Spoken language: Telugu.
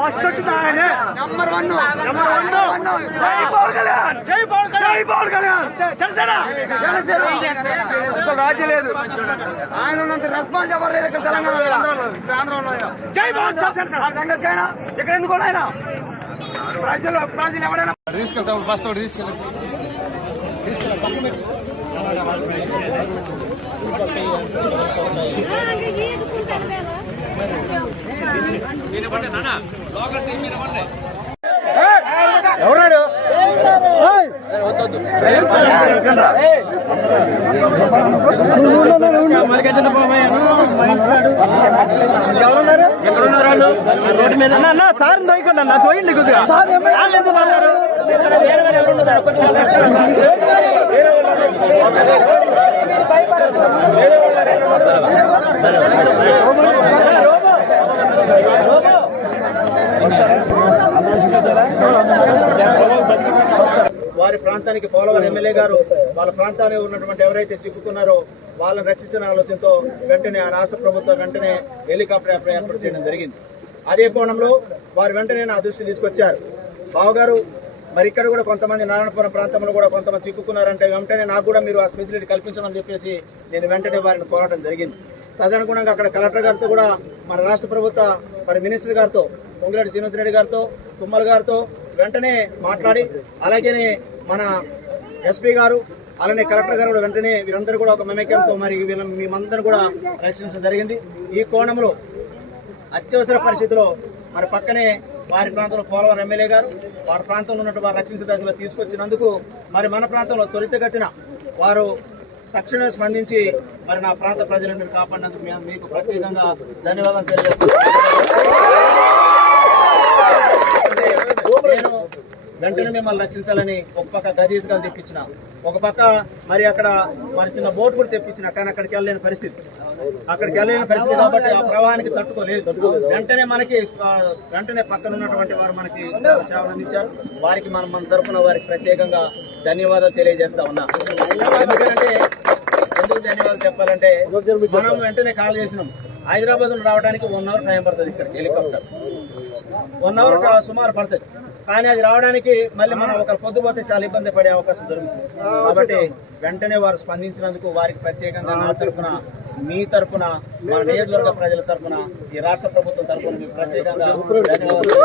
ఫస్ట్ వచ్చింది ఆయనే నెంబర్ 1 జై పవన్ కళ్యాణ్ జై పవన్ కళ్యాణ్ జై పవన్ కళ్యాణ్ జనసేన అసలు రాజీ లేదు ఆయన ఉన్నంత రెస్పాన్స్ ఎవరు లేదు ఇక్కడ తెలంగాణలో ఆంధ్రలో జై పవన్ జనసేన ఇక్కడ ఎందుకు ఆయన ప్రజలు ఎవరైనా తీసుకెళ్తాం బస్ తోటి తీసుకెళ్ళి ఎవరాడు ఎవరున్నారు ఎక్కడున్నారు వాళ్ళు రోడ్డు మీద సార్ దొయ్యకండి అన్న తోయండి కొద్దిగా వాళ్ళు ఎందుకు అన్నారు వారి ప్రాంతానికి పోలవరం ఎమ్మెల్యే గారు వాళ్ళ ప్రాంతానికి ఉన్నటువంటి ఎవరైతే చిక్కుకున్నారో వాళ్ళని రక్షించిన ఆలోచనతో వెంటనే ఆ రాష్ట్ర ప్రభుత్వం వెంటనే హెలికాప్టర్ ఏర్పాటు చేయడం జరిగింది. అదే కోణంలో వారు వెంటనే నా దృష్టి తీసుకొచ్చారు. బావగారు మరి ఇక్కడ కూడా కొంతమంది నారాయణపురం ప్రాంతంలో కూడా కొంతమంది చిక్కుకున్నారంటే వెంటనే నాకు కూడా మీరు ఆ ఫెసిలిటీ కల్పించమని చెప్పేసి నేను వెంటనే వారిని కోరడం జరిగింది. తదనుగుణంగా అక్కడ కలెక్టర్ గారితో కూడా మన రాష్ట్ర ప్రభుత్వ మరి మినిస్టర్ గారితో పొంగిరెడ్డి శ్రీనివాసరెడ్డి గారితో తుమ్మల గారితో వెంటనే మాట్లాడి అలాగే మన ఎస్పీ గారు అలానే కలెక్టర్ గారు కూడా వెంటనే వీరందరూ కూడా ఒక మమేక్యంతో మరి మేమందరం కూడా రక్షించడం జరిగింది. ఈ కోణంలో అత్యవసర పరిస్థితిలో మరి పక్కనే వారి ప్రాంతంలో పోలవరం ఎమ్మెల్యే గారు వారి ప్రాంతంలో ఉన్నట్టు వారు రక్షించే దశలో తీసుకొచ్చినందుకు మరి మన ప్రాంతంలో త్వరితగతిన వారు తక్షణమే స్పందించి మరి నా ప్రాంత ప్రజలను కాపాడినందుకు మీకు ప్రత్యేకంగా ధన్యవాదాలు తెలియజేస్తున్నాను. నేను వెంటనే మిమ్మల్ని రక్షించాలని ఒక పక్క గజీతకాలు తెప్పించిన, ఒక పక్క మరి అక్కడ మరి చిన్న బోట్ కూడా తెప్పించిన, కానీ అక్కడికి వెళ్ళలేని పరిస్థితి కాబట్టి ఆ ప్రవాహానికి తట్టుకోలేదు. వెంటనే పక్కన ఉన్నటువంటి వారు మనకి చాలా సేవలు అందించారు. వారికి మన తరఫున వారికి ప్రత్యేకంగా ధన్యవాదాలు తెలియజేస్తా ఉన్నా. ఎందుకంటే ఎందుకు ధన్యవాదాలు చెప్పాలంటే మనం వెంటనే కాల్ చేసినాం. హైదరాబాద్ నుండి రావడానికి 1 అవర్ టైం పడుతుంది. ఇక్కడ హెలికాప్టర్ 1 అవర్ సుమారు పడుతుంది. కానీ అది రావడానికి మళ్ళీ మనం ఒక పొద్దుపోతే చాలా ఇబ్బంది పడే అవకాశం దొరుకుతుంది. కాబట్టి వెంటనే వారు స్పందించినందుకు వారికి ప్రత్యేకంగా నా తరఫున మీ తరఫున మన నియోజకవర్గ ప్రజల తరఫున ఈ రాష్ట్ర ప్రభుత్వం తరఫున మీకు ప్రత్యేకంగా ధన్యవాదాలు.